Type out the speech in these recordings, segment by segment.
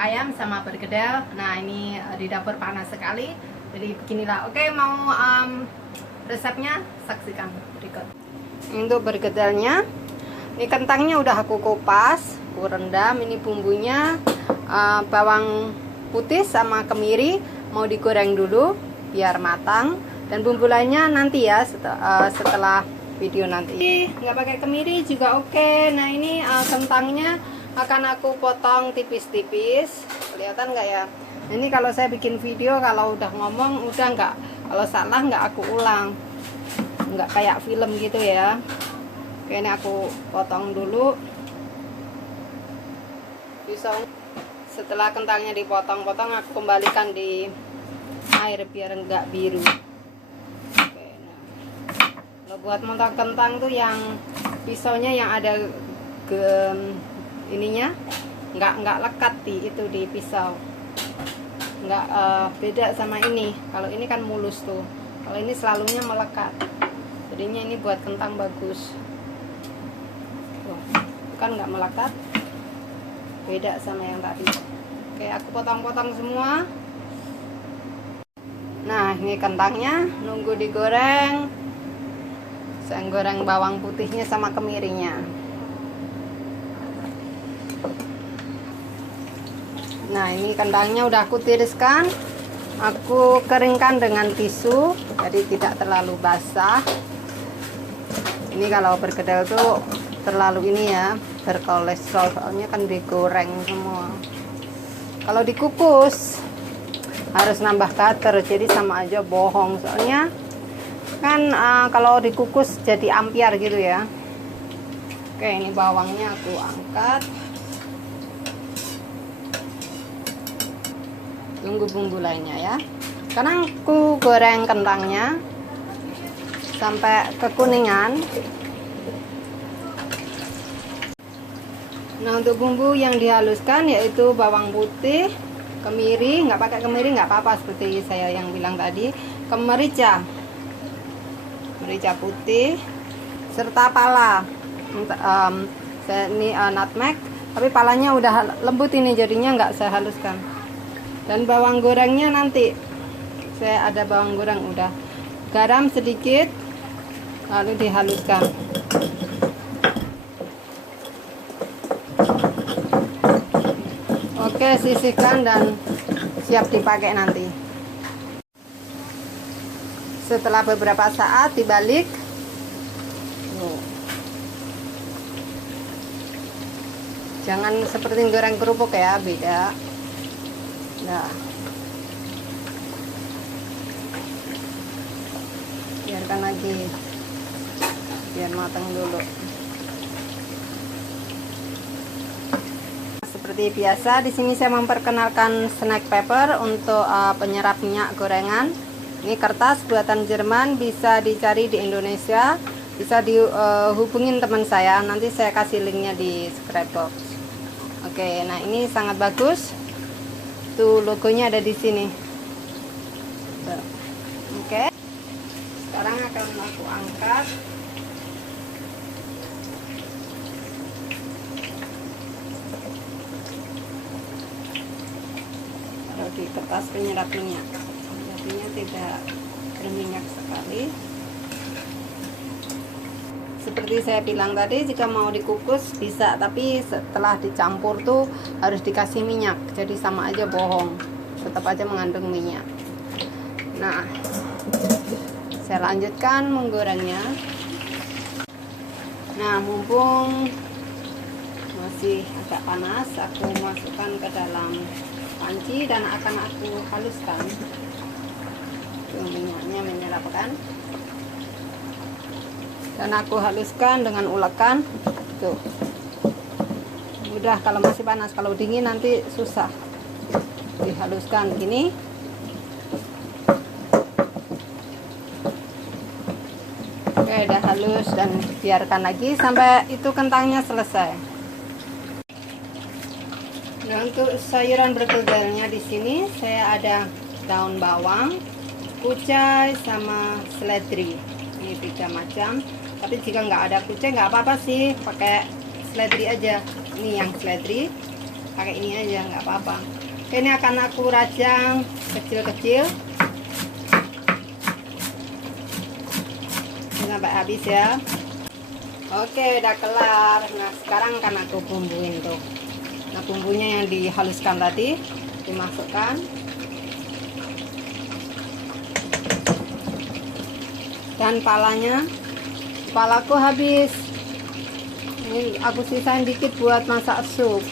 ayam sama bergedel. Nah ini di dapur panas sekali, jadi beginilah. Oke, mau resepnya saksikan berikut. Untuk bergedelnya, ini kentangnya udah aku kupas, aku rendam. Ini bumbunya bawang putih sama kemiri mau digoreng dulu biar matang, dan bumbu lainnya nanti ya setelah video nanti. Nggak pakai kemiri juga oke. Nah ini kentangnya akan aku potong tipis-tipis, kelihatan nggak ya? Ini kalau saya bikin video, kalau udah ngomong udah nggak, kalau salah nggak aku ulang, nggak kayak film gitu ya. Oke, ini aku potong dulu pisau. Setelah kentangnya dipotong-potong, aku kembalikan di air biar nggak biru. Oke, nah. Kalau buat motong kentang tuh yang pisaunya yang ada ininya nggak lekat di pisau, nggak beda sama ini. Kalau ini kan mulus tuh, kalau ini selalunya melekat, jadinya ini buat kentang bagus tuh, kan nggak melekat, beda sama yang tadi. Oke, aku potong-potong semua. Nah ini kentangnya nunggu digoreng. Saya goreng bawang putihnya sama kemirinya. Nah ini kentangnya udah aku tiriskan, aku keringkan dengan tisu, jadi tidak terlalu basah. Ini kalau bergedel tuh terlalu ini ya, berkolesterol, soalnya kan digoreng semua. Kalau dikukus harus nambah butter, jadi sama aja bohong, soalnya kan kalau dikukus jadi ampiar gitu ya. Oke, ini bawangnya aku angkat. Tunggu bumbu lainnya ya. Sekarang aku goreng kentangnya sampai kekuningan. Nah untuk bumbu yang dihaluskan yaitu bawang putih, kemiri, nggak pakai kemiri nggak apa-apa seperti saya yang bilang tadi, merica putih, serta pala. Ini nutmeg, tapi palanya udah lembut ini, jadinya nggak saya haluskan. Dan bawang gorengnya nanti saya ada bawang goreng udah, garam sedikit, lalu dihaluskan. Oke, sisihkan dan siap dipakai nanti. Setelah beberapa saat dibalik. Jangan seperti goreng kerupuk ya, beda. Nah, biarkan lagi biar matang dulu. Seperti biasa, di sini saya memperkenalkan snack paper untuk penyerap minyak gorengan. Ini kertas buatan Jerman, bisa dicari di Indonesia, bisa dihubungin teman saya. Nanti saya kasih linknya di scrapbox. Oke, nah ini sangat bagus. Tuh logonya ada di sini. Oke. Sekarang akan aku angkat. Taruh di kertas penyerap minyak. Jadinya tidak berminyak sekali. Seperti saya bilang tadi, jika mau dikukus bisa, tapi setelah dicampur tuh harus dikasih minyak, jadi sama aja bohong, tetap aja mengandung minyak. Nah, saya lanjutkan menggorengnya. Nah, mumpung masih agak panas, aku masukkan ke dalam panci dan akan aku haluskan. Tuh, minyaknya menyerap kan, dan aku haluskan dengan ulekan. Tuh, mudah kalau masih panas, kalau dingin nanti susah. Dihaluskan gini. Oke, udah halus, dan biarkan lagi sampai itu kentangnya selesai. Nah, untuk sayuran bergedelnya di sini saya ada daun bawang, kucai, sama seledri. Ini 3 macam. Tapi jika nggak ada kucai nggak apa-apa sih, pakai seledri aja. Ini yang seledri. pakai ini aja, nggak apa-apa. Ini akan aku rajang kecil-kecil sampai habis ya. Oke, udah kelar. Nah, sekarang akan aku bumbuin tuh. Nah, bumbunya yang dihaluskan tadi dimasukkan. Dan kepalaku habis. Ini aku sisain dikit buat masak sup.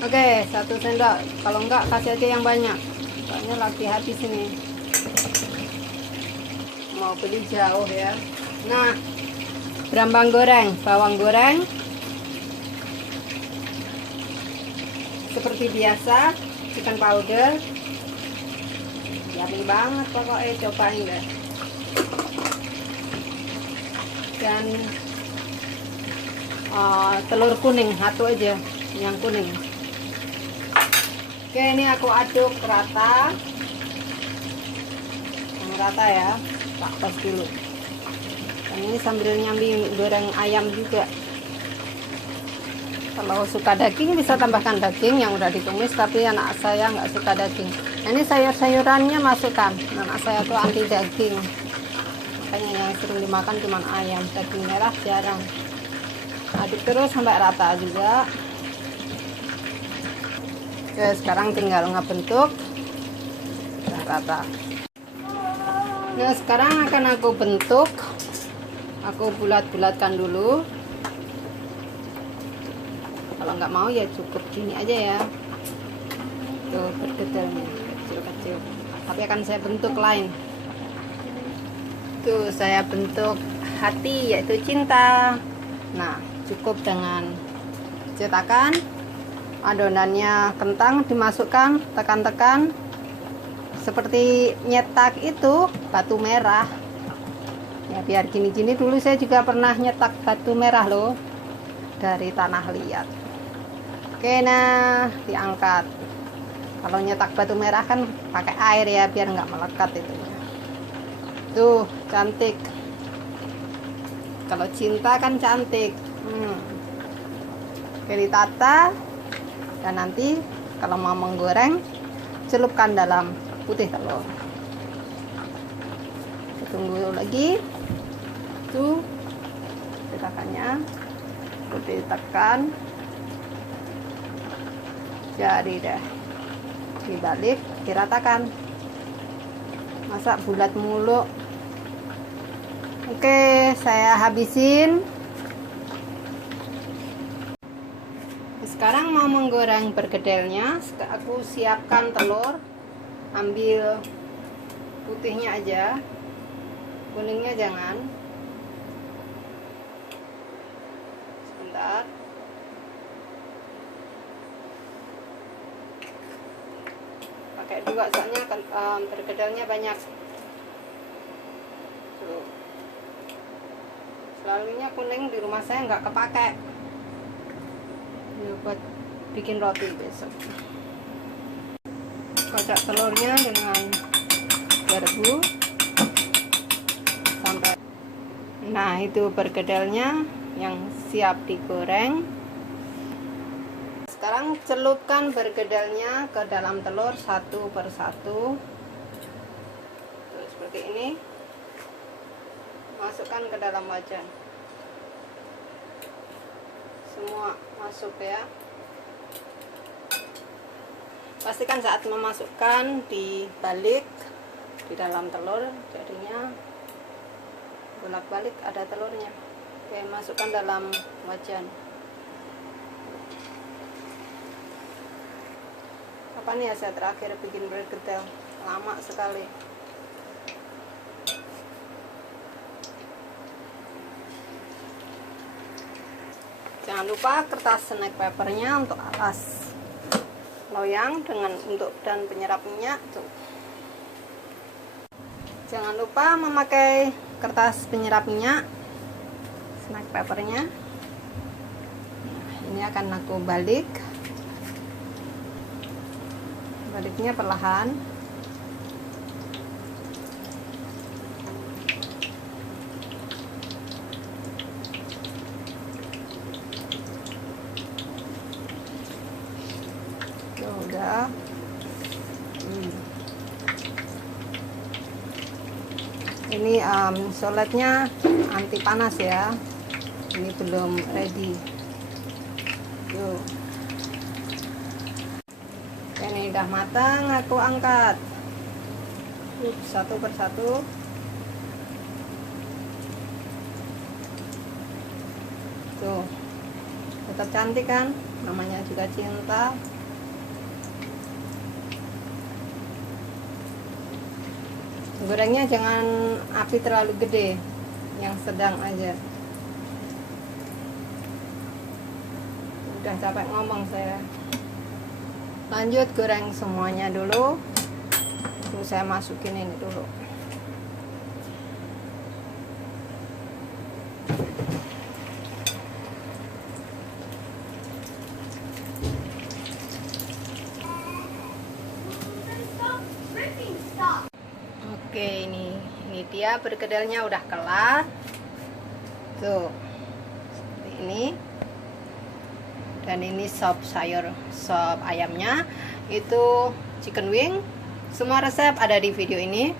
Oke, 1 sendok. Kalau enggak kasih aja yang banyak. Soalnya lagi habis ini. Mau beli jauh ya. Nah, bawang goreng seperti biasa, chicken powder, yummy banget pokoknya, cobain deh. Dan telur kuning satu aja, yang kuning. Oke, ini aku aduk rata, yang rata ya, tak pas dulu. Dan ini sambil nyambi goreng ayam juga. Kalau suka daging bisa tambahkan daging yang udah ditumis, tapi anak saya nggak suka daging. Nah, ini sayur-sayurannya masukkan. Anak saya tuh anti daging, makanya yang sering dimakan cuma ayam, daging merah jarang. Aduk terus sampai rata juga. Oke, sekarang tinggal ngebentuk rata. Nah, sekarang akan aku bentuk. Aku bulat-bulatkan dulu. Kalau nggak mau ya cukup gini aja ya. Tuh bergedalnya kecil-kecil. Tapi akan saya bentuk lain. Tuh saya bentuk hati, yaitu cinta. Nah, cukup dengan cetakan. Adonannya kentang dimasukkan, tekan-tekan. Seperti nyetak itu batu merah. Ya, biar gini-gini. Dulu saya juga pernah nyetak batu merah loh, dari tanah liat. Oke, nah diangkat. Kalau nyetak batu merah kan pakai air ya, biar nggak melekat itu. Tuh cantik. Kalau cinta kan cantik. Oke, ditata. Dan nanti kalau mau menggoreng, celupkan dalam putih telur. Tunggu lagi. Tuh cetakannya ditekan, jadi deh, dibalik, diratakan. Masak bulat mulu. Oke, saya habisin. Sekarang mau menggoreng bergedelnya. Aku siapkan telur, ambil putihnya aja, kuningnya jangan. Sebentar. Pakai dua soalnya bergedelnya banyak. Tuh. Selalunya kuning di rumah saya nggak kepake. Ini buat bikin roti besok. Kocok telurnya dengan garpu sampai. Nah, itu bergedelnya yang siap digoreng. Sekarang celupkan bergedelnya ke dalam telur satu persatu. Tuh, seperti ini. Masukkan ke dalam wajan. Semua masuk ya. Pastikan saat memasukkan dibalik di dalam telur, jadinya bolak-balik ada telurnya. Oke, masukkan dalam wajan. Kapan ya saya terakhir bikin bergedel? Lama sekali. Jangan lupa kertas snack papernya untuk alas loyang dan penyerap minyak tuh. Jangan lupa memakai kertas penyerap minyak snack papernya. Nah, ini akan aku baliknya perlahan. Ini soletnya anti panas ya. Ini belum ready. Tuh. Oke, ini udah matang, aku angkat. Satu persatu. Tuh. Tetap cantik kan? Namanya juga cinta. Gorengnya jangan api terlalu gede, yang sedang aja. Udah capek ngomong saya. Lanjut goreng semuanya dulu. Terus saya masukin ini dulu. Oke, ini dia perkedelnya udah kelar. Tuh. Seperti ini. Dan ini sop ayamnya. Itu chicken wing. Semua resep ada di video ini.